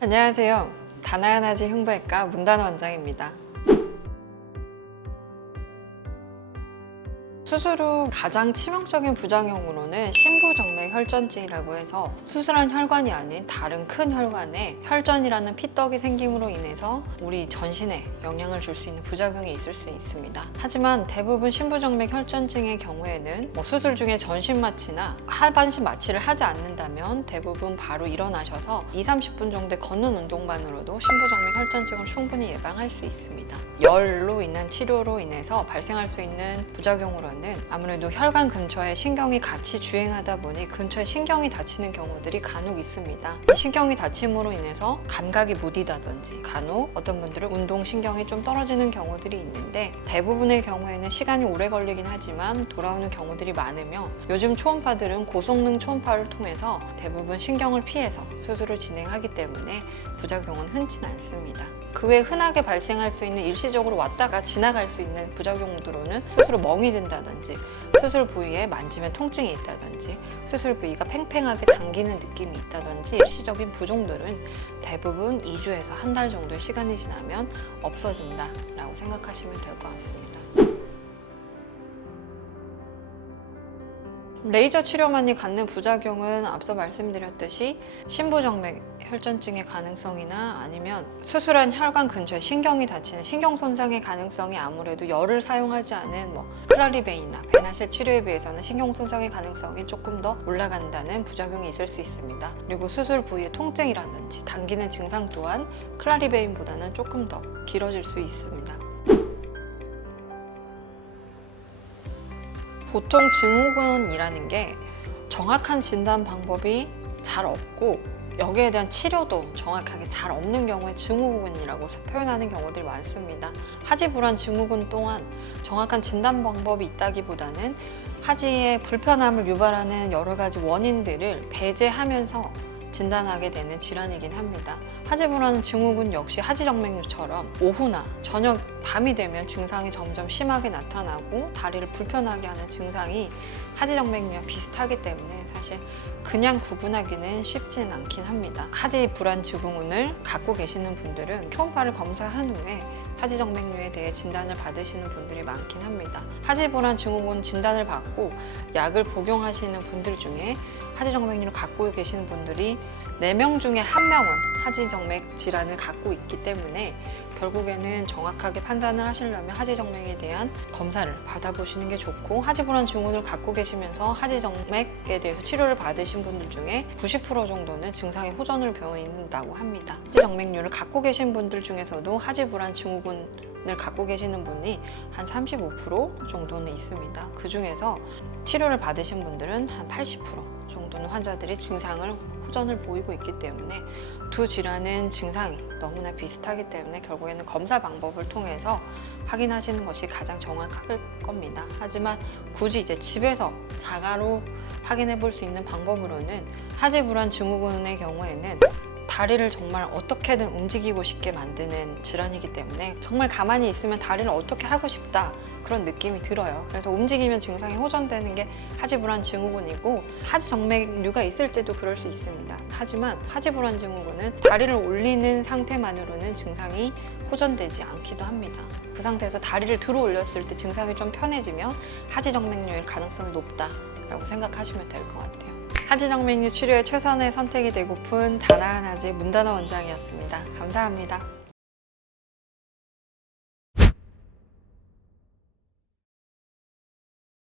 안녕하세요. 다나아나지 흉부외과 문다나 원장입니다. 수술 후 가장 치명적인 부작용으로는 심부정맥 혈전증이라고 해서 수술한 혈관이 아닌 다른 큰 혈관에 혈전이라는 피떡이 생김으로 인해서 우리 전신에 영향을 줄 수 있는 부작용이 있을 수 있습니다. 하지만 대부분 심부정맥 혈전증의 경우에는 수술 중에 전신 마취나 하반신 마취를 하지 않는다면 대부분 바로 일어나셔서 20-30분 정도의 걷는 운동만으로도 심부정맥 혈전증을 충분히 예방할 수 있습니다. 열로 인한 치료로 인해서 발생할 수 있는 부작용으로는 아무래도 혈관 근처에 신경이 같이 주행하다 보니 근처에 신경이 다치는 경우들이 간혹 있습니다. 이 신경이 다침으로 인해서 감각이 무디다든지 간혹 어떤 분들은 운동신경이 좀 떨어지는 경우들이 있는데 대부분의 경우에는 시간이 오래 걸리긴 하지만 돌아오는 경우들이 많으며 요즘 초음파들은 고성능 초음파를 통해서 대부분 신경을 피해서 수술을 진행하기 때문에 부작용은 흔치는 않습니다. 그 외 흔하게 발생할 수 있는 일시적으로 왔다가 지나갈 수 있는 부작용으로는 수술 후 멍이 든다든지 수술 부위에 만지면 통증이 있다든지 수술 부위가 팽팽하게 당기는 느낌이 있다든지 일시적인 부종들은 대부분 2주에서 한 달 정도의 시간이 지나면 없어진다 라고 생각하시면 될 것 같습니다. 레이저 치료만이 갖는 부작용은 앞서 말씀드렸듯이 심부정맥 혈전증의 가능성이나 아니면 수술한 혈관 근처에 신경이 다치는 신경 손상의 가능성이 아무래도 열을 사용하지 않은 클라리베인이나 베나실 치료에 비해서는 신경 손상의 가능성이 조금 더 올라간다는 부작용이 있을 수 있습니다. 그리고 수술 부위의 통증이라든지 당기는 증상 또한 클라리베인보다는 조금 더 길어질 수 있습니다. 보통 증후군이라는 게 정확한 진단 방법이 잘 없고 여기에 대한 치료도 정확하게 잘 없는 경우에 증후군이라고 표현하는 경우들이 많습니다. 하지불안 증후군 또한 정확한 진단 방법이 있다기보다는 하지의 불편함을 유발하는 여러 가지 원인들을 배제하면서 진단하게 되는 질환이긴 합니다. 하지불안 증후군 역시 하지정맥류처럼 오후나 저녁 밤이 되면 증상이 점점 심하게 나타나고 다리를 불편하게 하는 증상이 하지정맥류와 비슷하기 때문에 사실 그냥 구분하기는 쉽지는 않긴 합니다. 하지불안 증후군을 갖고 계시는 분들은 초음파를 검사한 후에 하지정맥류에 대해 진단을 받으시는 분들이 많긴 합니다. 하지불안 증후군 진단을 받고 약을 복용하시는 분들 중에 하지정맥류를 갖고 계시는 분들이 4명 중에 1명은 하지정맥 질환을 갖고 있기 때문에 결국에는 정확하게 판단을 하시려면 하지정맥에 대한 검사를 받아보시는 게 좋고 하지불안 증후군을 갖고 계시면서 하지정맥에 대해서 치료를 받으신 분들 중에 90% 정도는 증상의 호전을 보인다고 합니다. 하지정맥류를 갖고 계신 분들 중에서도 하지불안 증후군을 갖고 계시는 분이 한 35% 정도는 있습니다. 그 중에서 치료를 받으신 분들은 한 80% 정도는 환자들이 증상을 호전을 보이고 있기 때문에 두 질환은 증상이 너무나 비슷하기 때문에 결국에는 검사 방법을 통해서 확인하시는 것이 가장 정확할 겁니다. 하지만 굳이 이제 집에서 자가로 확인해 볼 수 있는 방법으로는 하지불안 증후군의 경우에는 다리를 정말 어떻게든 움직이고 싶게 만드는 질환이기 때문에 정말 가만히 있으면 다리를 어떻게 하고 싶다 그런 느낌이 들어요. 그래서 움직이면 증상이 호전되는 게 하지불안 증후군이고 하지정맥류가 있을 때도 그럴 수 있습니다. 하지만 하지불안 증후군은 다리를 올리는 상태만으로는 증상이 호전되지 않기도 합니다. 그 상태에서 다리를 들어 올렸을 때 증상이 좀 편해지면 하지정맥류일 가능성이 높다라고 생각하시면 될 것 같아요. 하지정맥류 치료의 최선의 선택이 되고픈 다나아나지 문다나 원장이었습니다. 감사합니다.